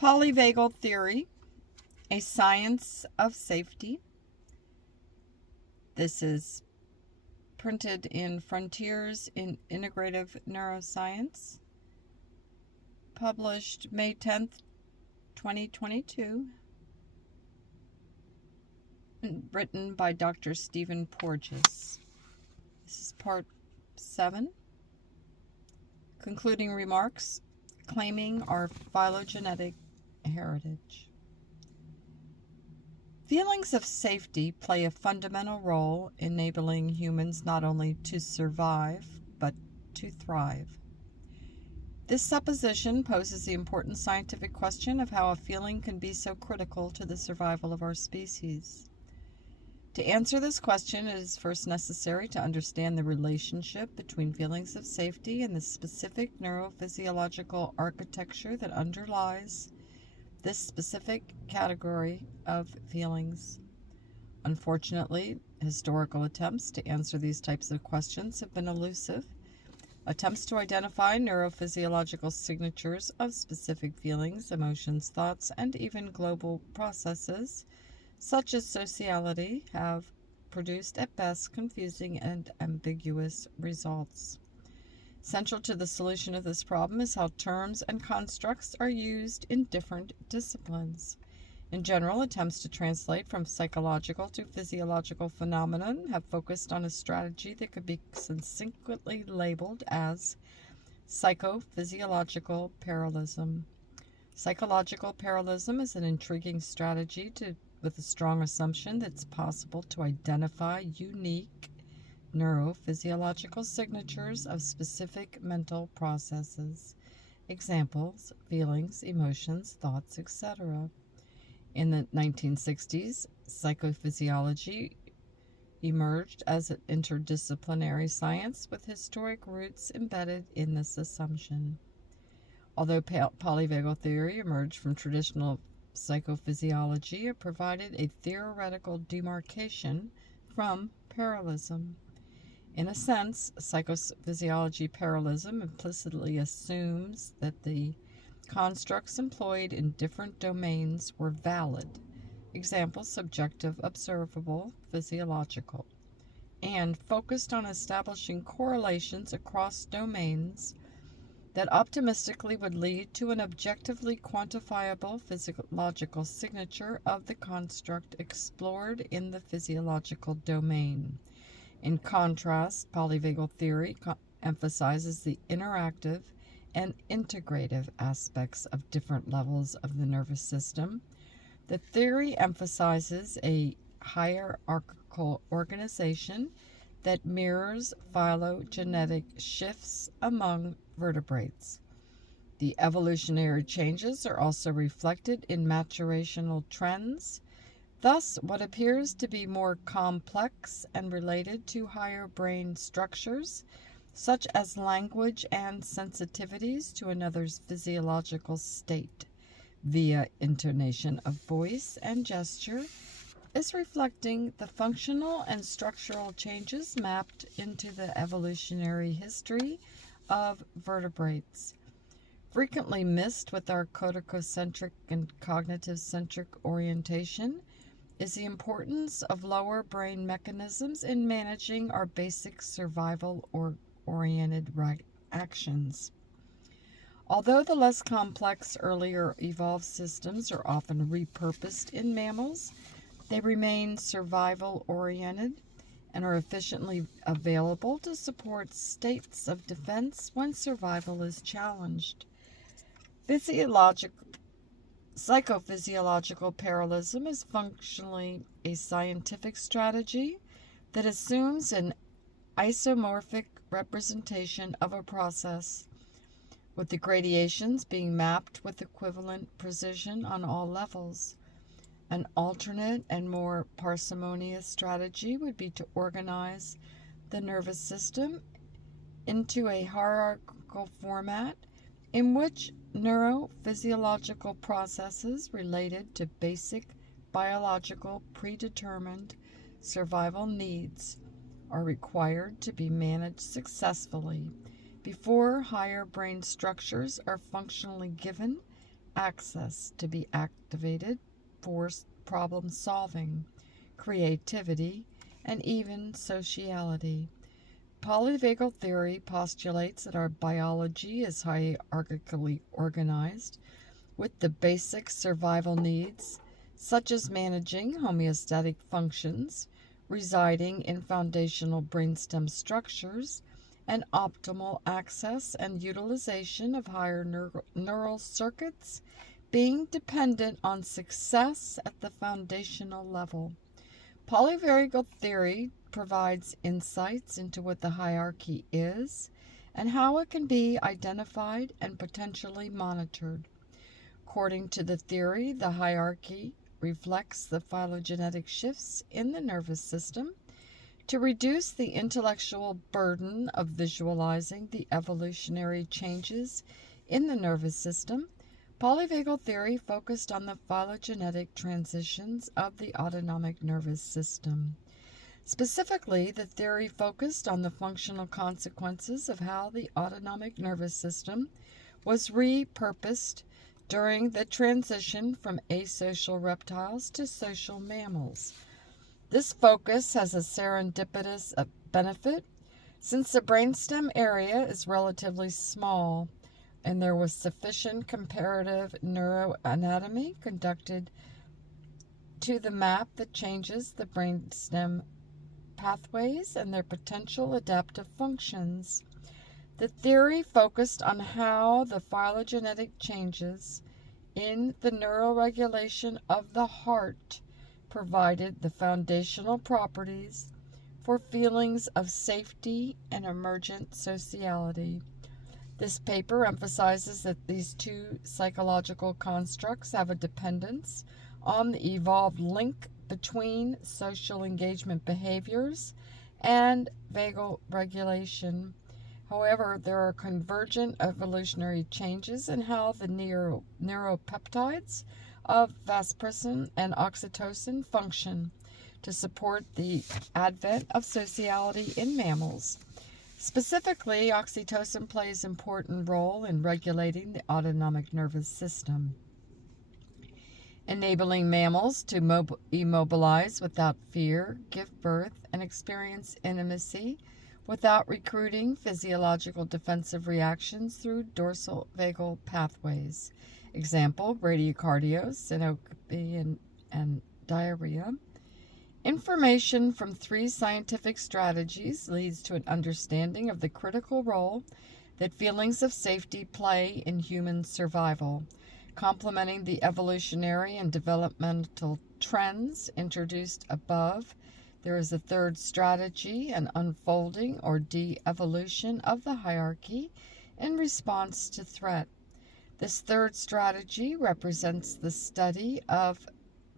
Polyvagal theory, a science of safety. This is printed in Frontiers in Integrative Neuroscience, published May 10th, 2022, and written by Dr. Stephen Porges. This is part 7, concluding remarks, claiming our phylogenetic heritage. Feelings of safety play a fundamental role enabling humans not only to survive, but to thrive. This supposition poses the important scientific question of how a feeling can be so critical to the survival of our species. To answer this question, it is first necessary to understand the relationship between feelings of safety and the specific neurophysiological architecture that underlies this specific category of feelings. Unfortunately, historical attempts to answer these types of questions have been elusive. Attempts to identify neurophysiological signatures of specific feelings, emotions, thoughts, and even global processes, such as sociality, have produced at best confusing and ambiguous results. Central to the solution of this problem is how terms and constructs are used in different disciplines. In general, attempts to translate from psychological to physiological phenomenon have focused on a strategy that could be succinctly labeled as psychophysiological parallelism. Psychological parallelism is an intriguing strategy with a strong assumption that it's possible to identify unique neurophysiological signatures of specific mental processes. Examples: feelings, emotions, thoughts, etc. In the 1960s, psychophysiology emerged as an interdisciplinary science with historic roots embedded in this assumption. Although polyvagal theory emerged from traditional psychophysiology, it provided a theoretical demarcation from parallelism. In a sense, psychophysiology parallelism implicitly assumes that the constructs employed in different domains were valid. Examples: subjective, observable, physiological, and focused on establishing correlations across domains that optimistically would lead to an objectively quantifiable physiological signature of the construct explored in the physiological domain. In contrast, polyvagal theory emphasizes the interactive and integrative aspects of different levels of the nervous system. The theory emphasizes a hierarchical organization that mirrors phylogenetic shifts among vertebrates. The evolutionary changes are also reflected in maturational trends. Thus, what appears to be more complex and related to higher brain structures, such as language and sensitivities to another's physiological state, via intonation of voice and gesture, is reflecting the functional and structural changes mapped into the evolutionary history of vertebrates. Frequently missed with our corticocentric and cognitive-centric orientation is the importance of lower brain mechanisms in managing our basic survival-oriented actions. Although the less complex, earlier evolved systems are often repurposed in mammals, they remain survival-oriented and are efficiently available to support states of defense when survival is challenged. Psychophysiological parallelism is functionally a scientific strategy that assumes an isomorphic representation of a process, with the gradations being mapped with equivalent precision on all levels. An alternate and more parsimonious strategy would be to organize the nervous system into a hierarchical format in which neurophysiological processes related to basic biological predetermined survival needs are required to be managed successfully before higher brain structures are functionally given axis to be activated for problem solving, creativity, and even sociality. Polyvagal theory postulates that our biology is hierarchically organized, with the basic survival needs, such as managing homeostatic functions, residing in foundational brainstem structures, and optimal access and utilization of higher neural circuits being dependent on success at the foundational level. Polyvagal theory provides insights into what the hierarchy is and how it can be identified and potentially monitored. According to the theory, the hierarchy reflects the phylogenetic shifts in the nervous system to reduce the intellectual burden of visualizing the evolutionary changes in the nervous system. Polyvagal theory focused on the phylogenetic transitions of the autonomic nervous system. Specifically, the theory focused on the functional consequences of how the autonomic nervous system was repurposed during the transition from asocial reptiles to social mammals. This focus has a serendipitous benefit since the brainstem area is relatively small and there was sufficient comparative neuroanatomy conducted to the map that changes the brainstem pathways and their potential adaptive functions. The theory focused on how the phylogenetic changes in the neuroregulation of the heart provided the foundational properties for feelings of safety and emergent sociality. This paper emphasizes that these two psychological constructs have a dependence on the evolved link between social engagement behaviors and vagal regulation. However, there are convergent evolutionary changes in how the neuropeptides of vasopressin and oxytocin function to support the advent of sociality in mammals. Specifically, oxytocin plays an important role in regulating the autonomic nervous system, enabling mammals to immobilize without fear, give birth, and experience intimacy without recruiting physiological defensive reactions through dorsal vagal pathways. Example, bradycardia, syncope, and diarrhea. Information from 3 scientific strategies leads to an understanding of the critical role that feelings of safety play in human survival. Complementing the evolutionary and developmental trends introduced above, there is a 3rd strategy, an unfolding or de-evolution of the hierarchy in response to threat. This 3rd strategy represents the study of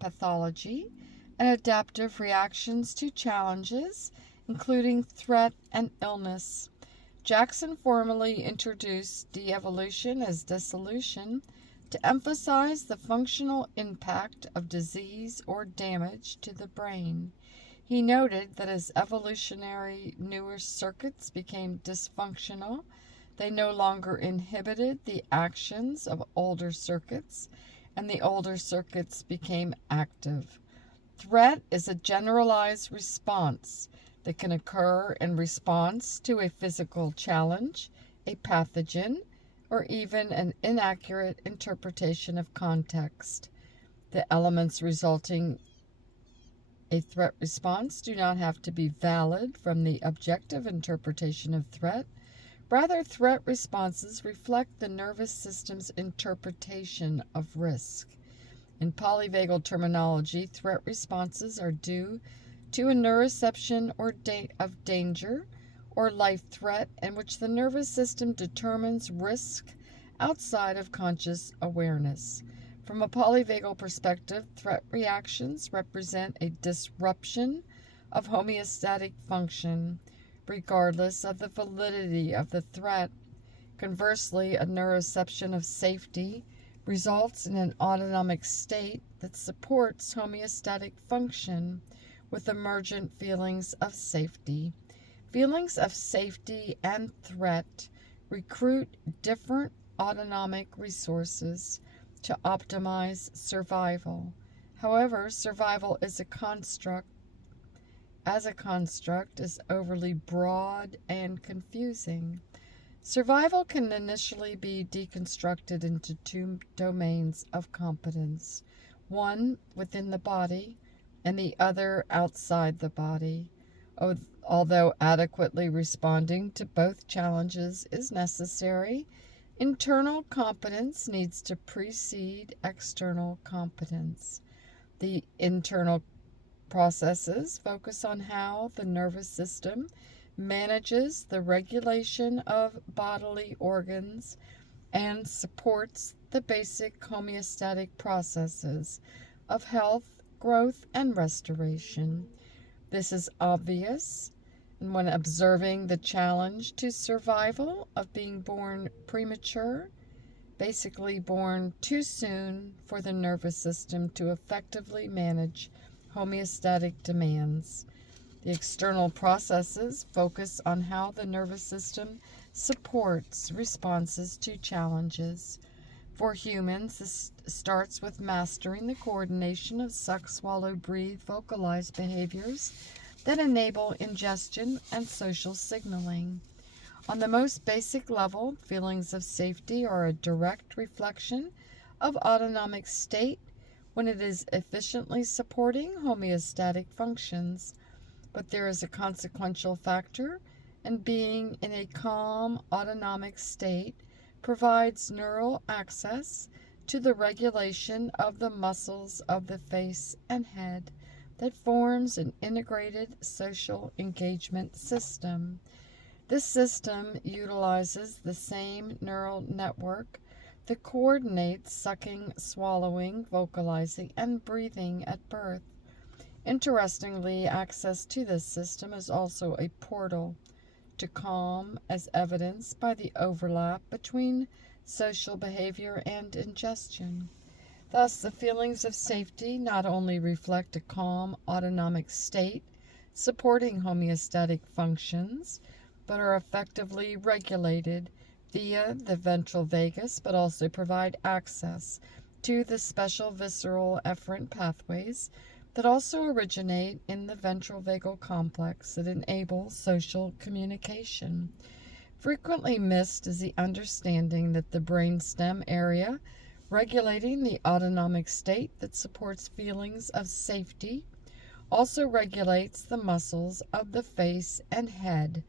pathology and adaptive reactions to challenges, including threat and illness. Jackson formally introduced de-evolution as dissolution to emphasize the functional impact of disease or damage to the brain. He noted that as evolutionary newer circuits became dysfunctional, they no longer inhibited the actions of older circuits, and the older circuits became active. Threat is a generalized response that can occur in response to a physical challenge, a pathogen, or even an inaccurate interpretation of context. The elements resulting a threat response do not have to be valid from the objective interpretation of threat. Rather, threat responses reflect the nervous system's interpretation of risk. In polyvagal terminology, threat responses are due to a neuroception of danger or life threat in which the nervous system determines risk outside of conscious awareness. From a polyvagal perspective, threat reactions represent a disruption of homeostatic function, regardless of the validity of the threat. Conversely, a neuroception of safety results in an autonomic state that supports homeostatic function with emergent feelings of safety. Feelings of safety and threat recruit different autonomic resources. to optimize survival. However, survival is a construct is overly broad and confusing. Survival can initially be deconstructed into two domains of competence, one within the body and the other outside the body. Although adequately responding to both challenges is necessary, internal competence needs to precede external competence. The internal processes focus on how the nervous system manages the regulation of bodily organs and supports the basic homeostatic processes of health, growth, and restoration. This is obvious when observing the challenge to survival of being born premature, basically born too soon for the nervous system to effectively manage homeostatic demands. The external processes focus on how the nervous system supports responses to challenges. For humans, this starts with mastering the coordination of suck, swallow, breathe, vocalize behaviors that enable ingestion and social signaling. On the most basic level, feelings of safety are a direct reflection of autonomic state when it is efficiently supporting homeostatic functions. But there is a consequential factor, and being in a calm autonomic state provides neural access to the regulation of the muscles of the face and head that forms an integrated social engagement system. This system utilizes the same neural network that coordinates sucking, swallowing, vocalizing, and breathing at birth. Interestingly, access to this system is also a portal to calm, as evidenced by the overlap between social behavior and ingestion. Thus, the feelings of safety not only reflect a calm autonomic state supporting homeostatic functions, but are effectively regulated via the ventral vagus, but also provide access to the special visceral efferent pathways that also originate in the ventral vagal complex that enable social communication. Frequently missed is the understanding that the brainstem area regulating the autonomic state that supports feelings of safety also regulates the muscles of the face and head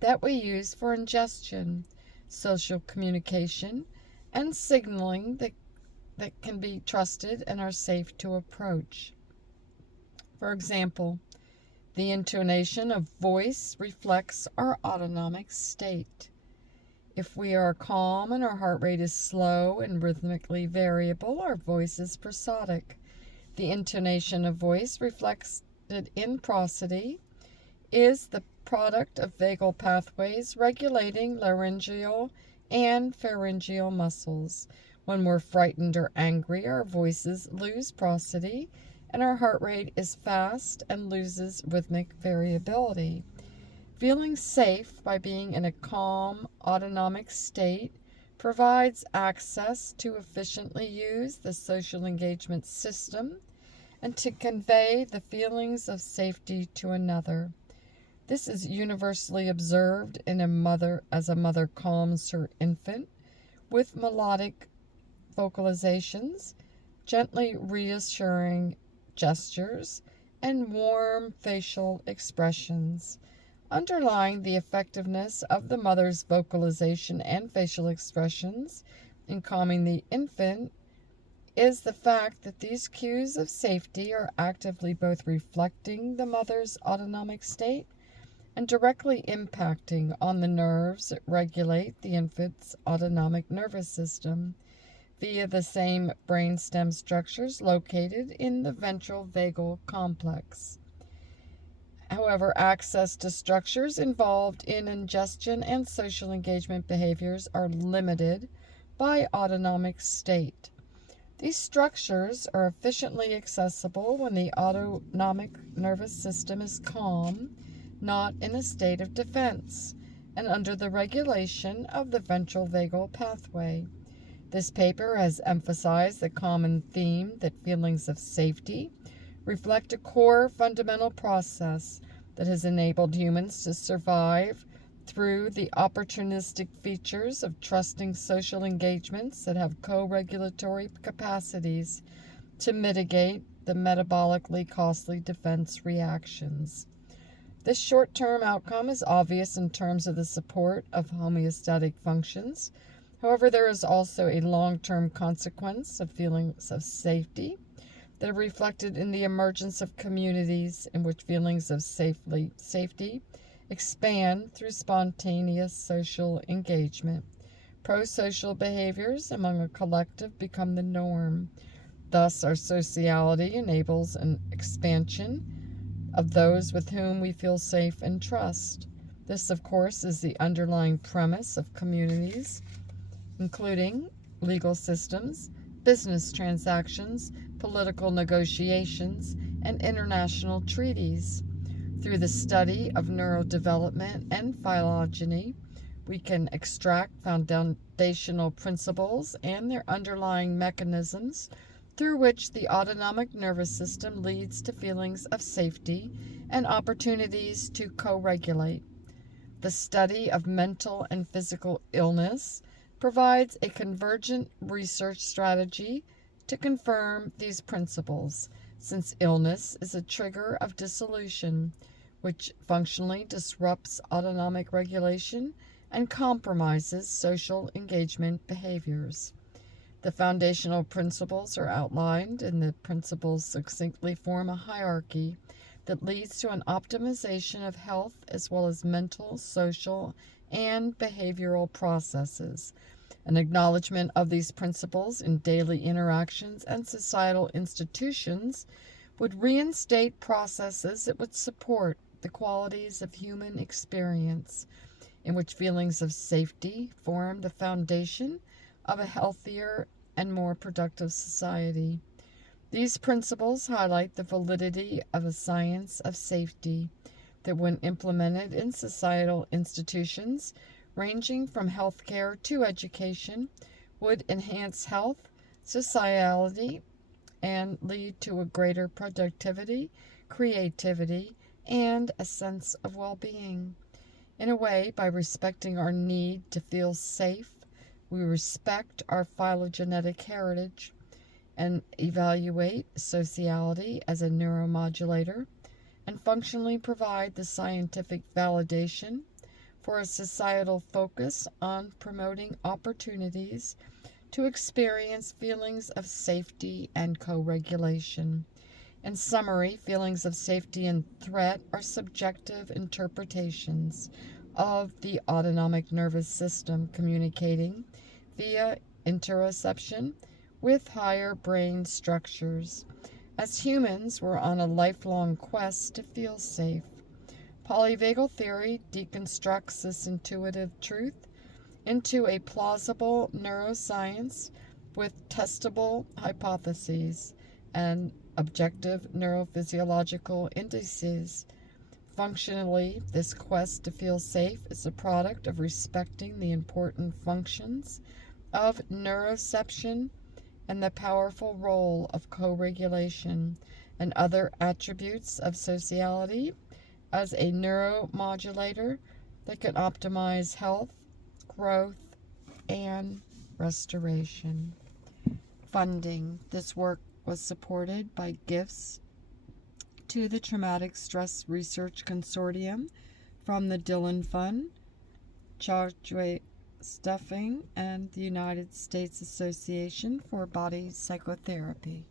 that we use for ingestion, social communication, and signaling that can be trusted and are safe to approach. For example, the intonation of voice reflects our autonomic state. If we are calm and our heart rate is slow and rhythmically variable, our voice is prosodic. The intonation of voice reflected in prosody is the product of vagal pathways regulating laryngeal and pharyngeal muscles. When we're frightened or angry, our voices lose prosody and our heart rate is fast and loses rhythmic variability. Feeling safe by being in a calm, autonomic state provides access to efficiently use the social engagement system and to convey the feelings of safety to another. This is universally observed in as a mother calms her infant with melodic vocalizations, gently reassuring gestures, and warm facial expressions. Underlying the effectiveness of the mother's vocalization and facial expressions in calming the infant is the fact that these cues of safety are actively both reflecting the mother's autonomic state and directly impacting on the nerves that regulate the infant's autonomic nervous system via the same brainstem structures located in the ventral vagal complex. However, access to structures involved in ingestion and social engagement behaviors are limited by autonomic state. These structures are efficiently accessible when the autonomic nervous system is calm, not in a state of defense, and under the regulation of the ventral vagal pathway. This paper has emphasized the common theme that feelings of safety reflect a core fundamental process that has enabled humans to survive through the opportunistic features of trusting social engagements that have co-regulatory capacities to mitigate the metabolically costly defense reactions. This short-term outcome is obvious in terms of the support of homeostatic functions. However, there is also a long-term consequence of feelings of safety that are reflected in the emergence of communities in which feelings of safety expand through spontaneous social engagement. Pro-social behaviors among a collective become the norm. Thus, our sociality enables an expansion of those with whom we feel safe and trust. This, of course, is the underlying premise of communities, including legal systems, business transactions, political negotiations, and international treaties. Through the study of neurodevelopment and phylogeny, we can extract foundational principles and their underlying mechanisms through which the autonomic nervous system leads to feelings of safety and opportunities to co-regulate. The study of mental and physical illness provides a convergent research strategy to confirm these principles, since illness is a trigger of dissolution, which functionally disrupts autonomic regulation and compromises social engagement behaviors. The foundational principles are outlined, and the principles succinctly form a hierarchy that leads to an optimization of health as well as mental, social, and behavioral processes. An acknowledgement of these principles in daily interactions and societal institutions would reinstate processes that would support the qualities of human experience, in which feelings of safety form the foundation of a healthier and more productive society. These principles highlight the validity of a science of safety that, when implemented in societal institutions, ranging from healthcare to education, would enhance health, sociality, and lead to a greater productivity, creativity, and a sense of well-being. In a way, by respecting our need to feel safe, we respect our phylogenetic heritage and evaluate sociality as a neuromodulator and functionally provide the scientific validation for a societal focus on promoting opportunities to experience feelings of safety and co-regulation. In summary, feelings of safety and threat are subjective interpretations of the autonomic nervous system communicating via interoception with higher brain structures. As humans, we're on a lifelong quest to feel safe. Polyvagal theory deconstructs this intuitive truth into a plausible neuroscience with testable hypotheses and objective neurophysiological indices. Functionally, this quest to feel safe is a product of respecting the important functions of neuroception and the powerful role of co-regulation and other attributes of sociality as a neuromodulator that can optimize health, growth, and restoration. Funding. This work was supported by gifts to the Traumatic Stress Research Consortium from the Dillon Fund, Chargeway Stuffing, and the United States Association for Body Psychotherapy.